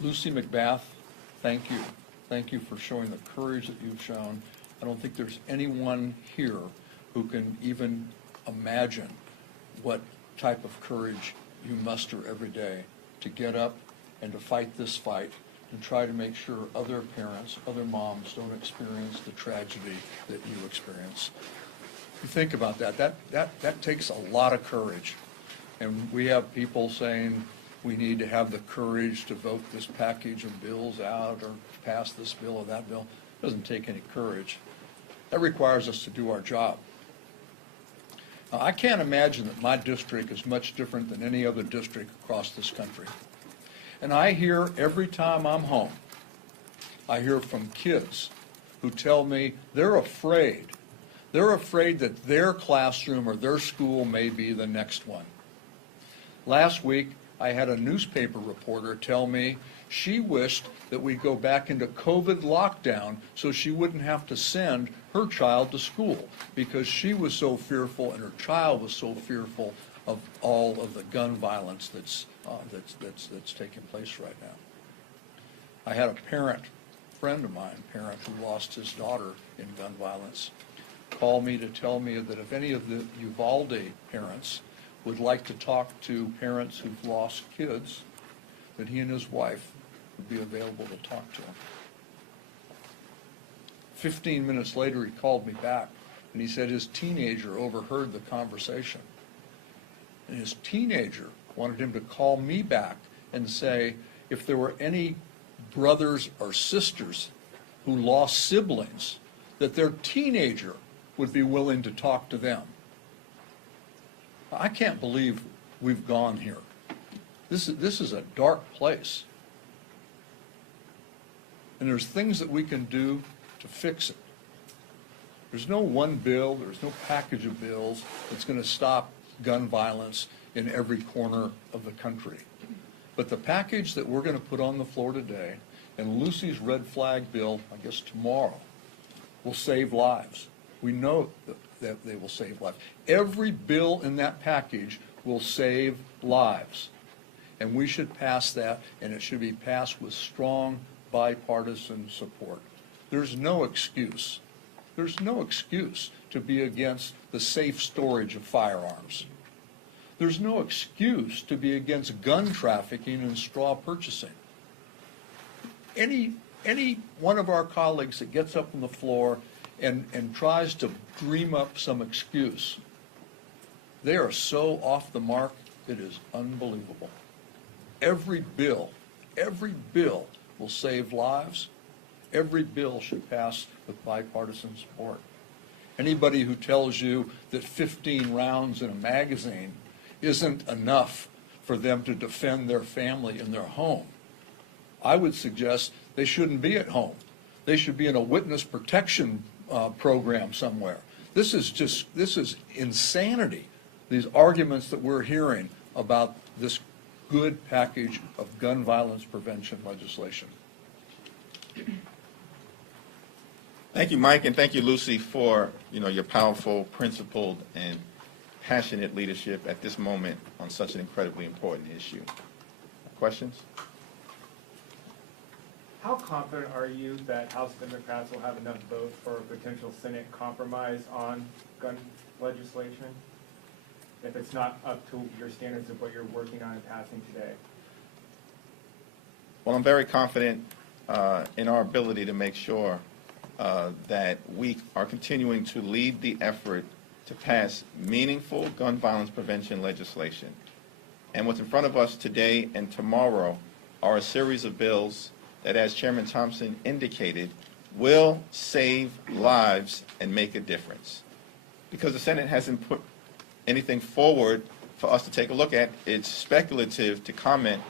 Lucy McBath, thank you. Thank you for showing the courage that you've shown. I don't think there's anyone here who can even imagine what type of courage you muster every day to get up and to fight this fight and try to make sure other parents, other moms don't experience the tragedy that you experience. You think about that. That takes a lot of courage. And we have people saying we need to have the courage to vote this package of bills out or pass this bill or that bill. It doesn't take any courage. That requires us to do our job. Now, I can't imagine that my district is much different than any other district across this country. And I hear every time I'm home, I hear from kids who tell me they're afraid. They're afraid that their classroom or their school may be the next one. Last week, I had a newspaper reporter tell me she wished that we go back into COVID lockdown so she wouldn't have to send her child to school because she was so fearful and her child was so fearful of all of the gun violence that's taking place right now. I had a friend of mine, who lost his daughter in gun violence, call me to tell me that if any of the Uvalde parents would like to talk to parents who've lost kids, that he and his wife would be available to talk to them. 15 minutes later, he called me back, and he said his teenager overheard the conversation. And his teenager wanted him to call me back and say if there were any brothers or sisters who lost siblings, that their teenager would be willing to talk to them. I can't believe we've gone here. This is a dark place. And there's things that we can do to fix it. There's no one bill, there's no package of bills that's going to stop gun violence in every corner of the country. But the package that we're going to put on the floor today, and Lucy's red flag bill, I guess tomorrow, will save lives. We know that they will save lives. Every bill in that package will save lives. And we should pass that, and it should be passed with strong bipartisan support. There's no excuse. There's no excuse to be against the safe storage of firearms. There's no excuse to be against gun trafficking and straw purchasing. Any one of our colleagues that gets up on the floor and tries to dream up some excuse, they are so off the mark, it is unbelievable. Every bill will save lives. Every bill should pass with bipartisan support. Anybody who tells you that 15 rounds in a magazine isn't enough for them to defend their family in their home, I would suggest they shouldn't be at home. They should be in a witness protection program somewhere. This is insanity, these arguments that we're hearing about this good package of gun violence prevention legislation. Thank you, Mike, and thank you, Lucy, for your powerful, principled, and passionate leadership at this moment on such an incredibly important issue. Questions? How confident are you that House Democrats will have enough votes for a potential Senate compromise on gun legislation, if it's not up to your standards of what you're working on and passing today? Well, I'm very confident in our ability to make sure that we are continuing to lead the effort to pass meaningful gun violence prevention legislation. And what's in front of us today and tomorrow are a series of bills that, as Chairman Thompson indicated, will save lives and make a difference. Because the Senate hasn't put anything forward for us to take a look at, it's speculative to comment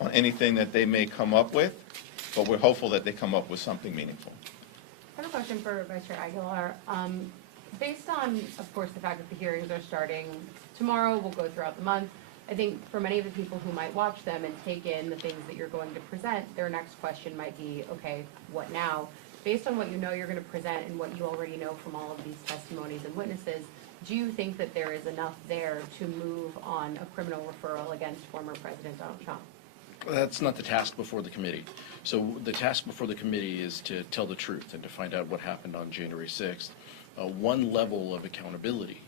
on anything that they may come up with, but we're hopeful that they come up with something meaningful. I have a question for Vice Chair Aguilar. Based on, of course, the fact that the hearings are starting tomorrow, will go throughout the month, I think for many of the people who might watch them and take in the things that you're going to present, their next question might be, okay, what now? Based on what you know you're going to present and what you already know from all of these testimonies and witnesses, do you think that there is enough there to move on a criminal referral against former President Donald Trump? That's not the task before the committee. So the task before the committee is to tell the truth and to find out what happened on January 6th. One level of accountability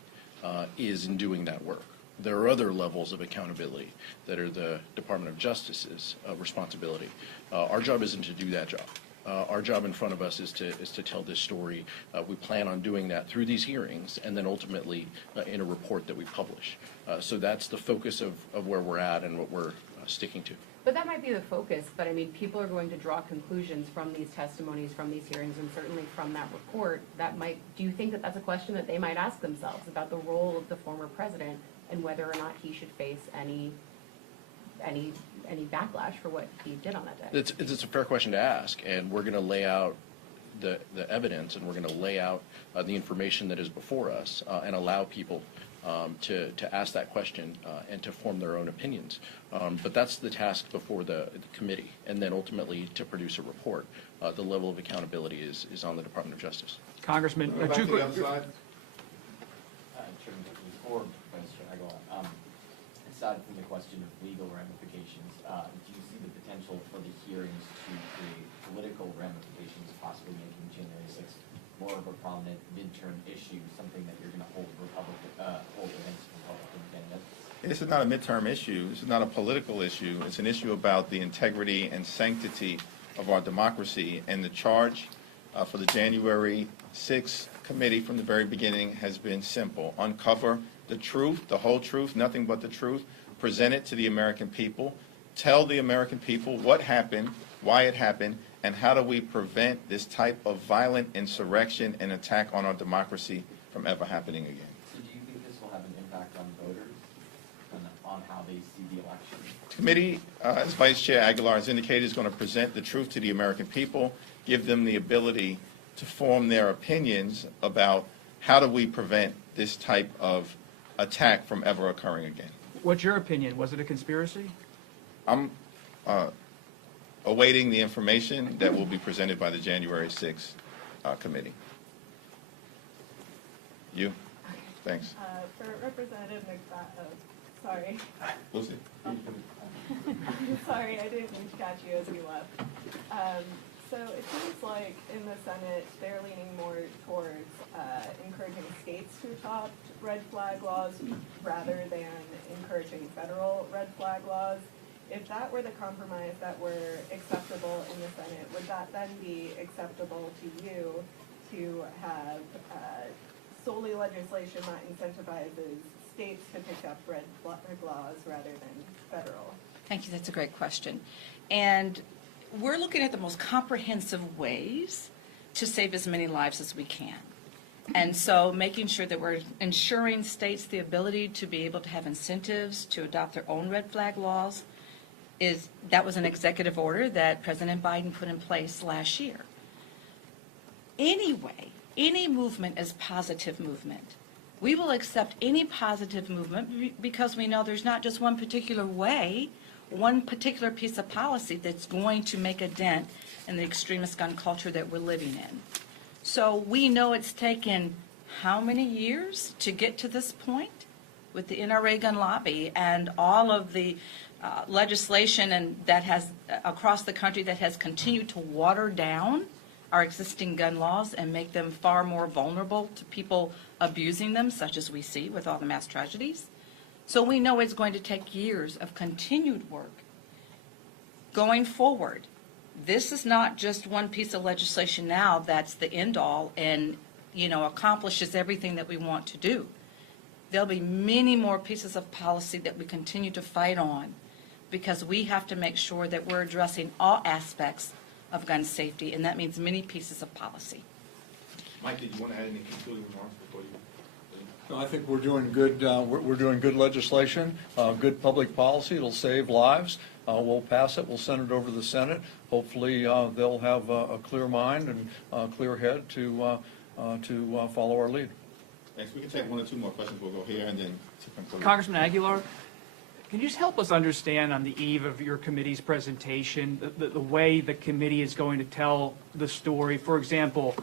is in doing that work. There are other levels of accountability that are the Department of Justice's responsibility. Our job isn't to do that job. Our job in front of us is to tell this story. We plan on doing that through these hearings and then ultimately in a report that we publish. So that's the focus of where we're at and what we're sticking to. But that might be the focus, but I mean, people are going to draw conclusions from these testimonies, from these hearings, and certainly from that report. Do you think that that's a question that they might ask themselves about the role of the former president and whether or not he should face any backlash for what he did on that day? It's a fair question to ask, and we're going to lay out the evidence, and we're going to lay out the information that is before us and allow people to ask that question and to form their own opinions. But that's the task before the committee, and then ultimately to produce a report. The level of accountability is on the Department of Justice. Congressman, Go back to the other side. Chairman, before Vice Chair Aguilar, aside from the question of legal ramifications, do you see the potential for the hearings to create political ramifications, possibly making January 6th more of a prominent midterm issue, something that you're going to hold against Republican candidates? This is not a midterm issue. This is not a political issue. It's an issue about the integrity and sanctity of our democracy. And the charge for the January 6th committee from the very beginning has been simple. Uncover the truth, the whole truth, nothing but the truth. Present it to the American people. Tell the American people what happened, why it happened, and how do we prevent this type of violent insurrection and attack on our democracy from ever happening again. So do you think this will have an impact on voters, on how they see the election? The committee, as Vice Chair Aguilar has indicated, is going to present the truth to the American people, give them the ability to form their opinions about how do we prevent this type of attack from ever occurring again. what's your opinion? Was it a conspiracy? I'm awaiting the information that will be presented by the January 6th committee. You? Thanks. For Representative McFadden, sorry. Lucy? Sorry, I didn't mean to catch you as you left. So it seems like in the Senate, they're leaning more towards encouraging states to adopt red flag laws rather than encouraging federal red flag laws. If that were the compromise that were acceptable in the Senate, would that then be acceptable to you to have solely legislation that incentivizes states to pick up red flag laws rather than federal? Thank you. That's a great question. And we're looking at the most comprehensive ways to save as many lives as we can. And so making sure that we're ensuring states the ability to be able to have incentives to adopt their own red flag laws that was an executive order that President Biden put in place last year. Anyway, any movement is positive movement. We will accept any positive movement because we know there's not just one particular way, one particular piece of policy that's going to make a dent in the extremist gun culture that we're living in. So we know it's taken how many years to get to this point with the NRA gun lobby and all of the legislation and that has across the country that has continued to water down our existing gun laws and make them far more vulnerable to people abusing them, such as we see with all the mass tragedies. So we know it's going to take years of continued work. Going forward, this is not just one piece of legislation now that's the end-all and, accomplishes everything that we want to do. There'll be many more pieces of policy that we continue to fight on because we have to make sure that we're addressing all aspects of gun safety, and that means many pieces of policy. Mike, did you want to add any concluding remarks before you? No, I think we're doing good. We're doing good legislation, good public policy. It'll save lives. We'll pass it. We'll send it over to the Senate. Hopefully, they'll have a clear mind and a clear head to follow our lead. Thanks. We can take one or two more questions. We'll go here and then to conclude. Congressman Aguilar, can you just help us understand on the eve of your committee's presentation, the way the committee is going to tell the story? For example,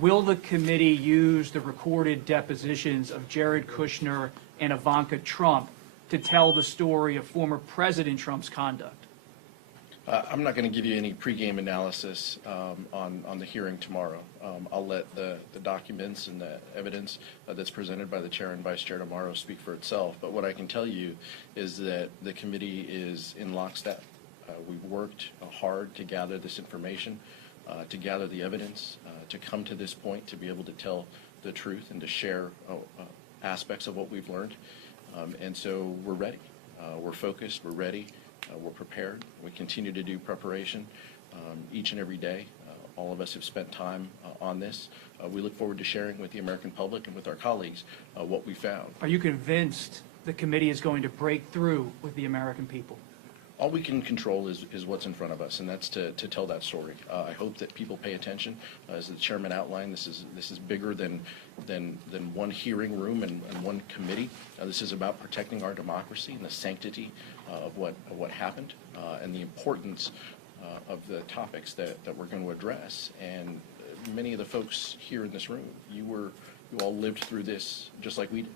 will the committee use the recorded depositions of Jared Kushner and Ivanka Trump to tell the story of former President Trump's conduct? I'm not going to give you any pregame analysis on the hearing tomorrow. I'll let the documents and the evidence that's presented by the chair and vice chair tomorrow speak for itself. But what I can tell you is that the committee is in lockstep. We've worked hard to gather this information, to gather the evidence, to come to this point, to be able to tell the truth and to share aspects of what we've learned. And so we're ready. We're focused. We're ready. We're prepared. We continue to do preparation each and every day. All of us have spent time on this. We look forward to sharing with the American public and with our colleagues what we found. Are you convinced the committee is going to break through with the American people? All we can control is what's in front of us, and that's to tell that story. I hope that people pay attention. As the chairman outlined, this is bigger than one hearing room and one committee. This is about protecting our democracy and the sanctity of what happened and the importance of the topics that we're going to address. And many of the folks here in this room, you all lived through this just like we did.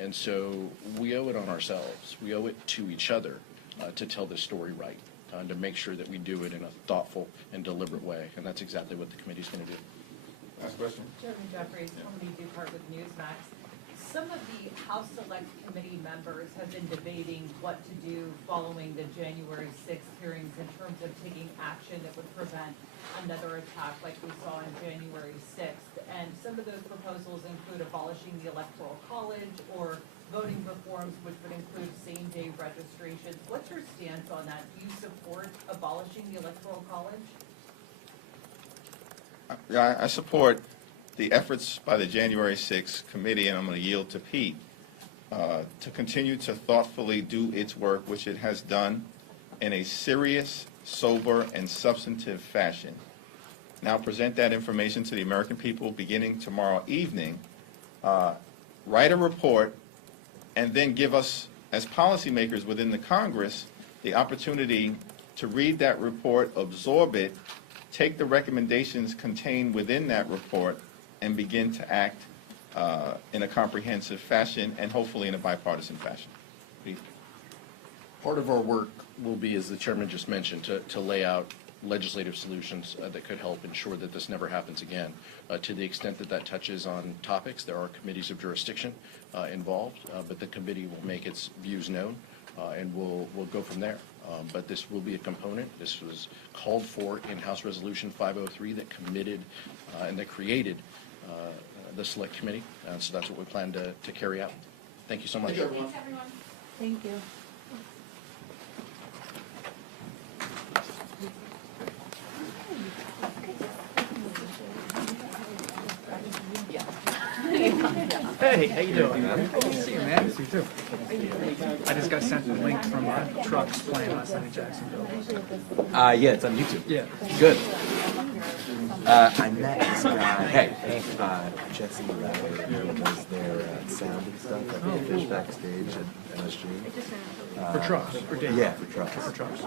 And so we owe it on ourselves. We owe it to each other to tell this story right, and to make sure that we do it in a thoughtful and deliberate way. And that's exactly what the committee's going to do. Last question. Chairman Jeffries, Tony Dupart with Newsmax. Some of the House Select Committee members have been debating what to do following the January 6th hearings in terms of taking action that would prevent another attack like we saw on January 6th. And some of those proposals include abolishing the Electoral College or voting reforms, which would include same-day registrations. What's your stance on that? Do you support abolishing the Electoral College? I support the efforts by the January 6th committee, and I'm going to yield to Pete, to continue to thoughtfully do its work, which it has done in a serious, sober, and substantive fashion. Now present that information to the American people beginning tomorrow evening, write a report, and then give us, as policymakers within the Congress, the opportunity to read that report, absorb it, take the recommendations contained within that report, and begin to act in a comprehensive fashion and hopefully in a bipartisan fashion. Pete? Part of our work will be, as the chairman just mentioned, to lay out legislative solutions that could help ensure that this never happens again. To the extent that that touches on topics, there are committees of jurisdiction involved, but the committee will make its views known, and we'll go from there. But this will be a component. This was called for in House Resolution 503 that committed and that created the Select Committee, and so that's what we plan to carry out. Thank you so much. Thanks, everyone. Thank you. Hey, how you doing? Good to see you, man. See you too. I just got sent the link from Trucks playing last night in Jacksonville. Yeah, it's on YouTube. Yeah. Good. I met this guy. Hey, Jesse Lauer, who does their sound and stuff. I think fish backstage at MSG. For Trucks, for Dave. Yeah, for Trucks. For Trucks.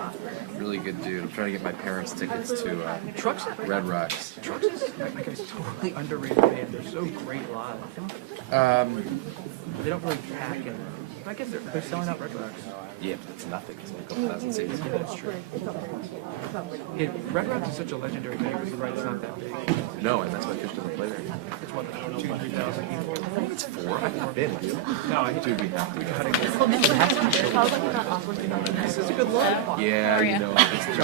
Really good dude. I'm trying to get my parents tickets to Trucks? Red Rocks. Trucks is like a totally underrated band. They're so great live. They don't really pack in. I guess they're selling out Red Rocks. Yeah, but it's nothing. It's like a couple thousand seats. Yeah, that's true. Yeah, Red Rocks is such a legendary band, but you're right, it's not that big. No, and that's why Fish doesn't play there. It's what, 2,000-3,000 people? I think it's 4. I've not been, dude. No, I Dude, we have to go. This is a good look. Yeah, you know, it's